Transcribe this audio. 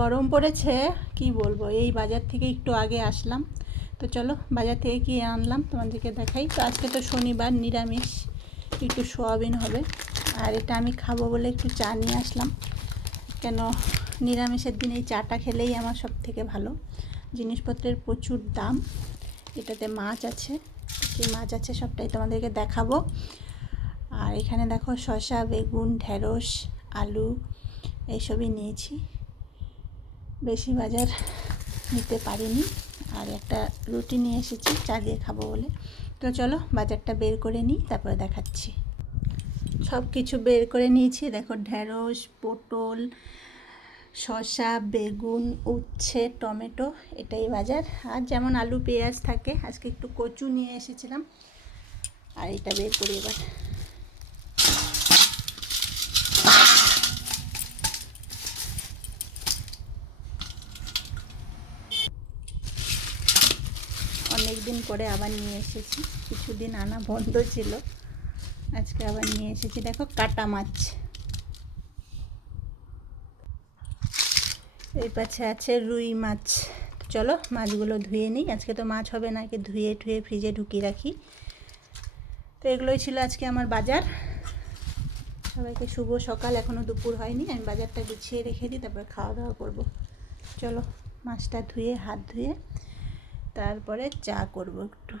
গরম পড়েছে কি বলবো। এই বাজার থেকে একটু আগে আসলাম, তো চলো বাজার থেকে কি আনলাম তোমাদেরকে দেখাই। তো আজকে তো শনিবার, নিরামিষ, একটু সোয়াবিন হবে। আর এটা আমি খাবো বলে একটু চা নিয়ে আসলাম, কেন নিরামিষের দিন এই চাটা খেলেই আমার সব থেকে ভালো। জিনিসপত্রের প্রচুর দাম। এটাতে মাছ আছে, কী মাছ আছে সবটাই তোমাদেরকে দেখাবো। আর এখানে দেখো শসা, বেগুন, ঢেঁড়স, আলু এইসবই নিয়েছি, বেশি বাজার নিতে পারিনি। আর একটা রুটি নিয়ে এসেছি চা দিয়ে খাবো বলে। তো চলো বাজারটা বের করে নিই, তারপরে দেখাচ্ছি। সব কিছু বের করে নিয়েছি, দেখো ঢেঁড়স, পটল, শসা, বেগুন, উচ্ছে, টমেটো, এটাই বাজার। আর যেমন আলু পেঁয়াজ থাকে, আজকে একটু কচু নিয়ে এসেছিলাম। আর এটা বের করি এবার। অনেক দিন পরে আবার নিয়ে এসেছি, কিছুদিন আনা বন্ধ ছিল, আজকে আবার নিয়ে এসেছি। দেখো কাটা মাছ, এই পাশে আছে রুই মাছ। চলো মাছগুলো ধুয়ে নিই, আজকে তো মাছ হবে না, একে ধুয়ে ঠুয়ে ফ্রিজে ঢুকিয়ে রাখি। তো এগুলোই ছিল আজকে আমার বাজার। সবাইকে শুভ সকাল, এখনও দুপুর হয়নি, আমি বাজারটা গুছিয়ে রেখে দিই, তারপরে খাওয়া দাওয়া করবো। চলো মাছটা ধুয়ে, হাত ধুয়ে তারপরে চা করবো একটু।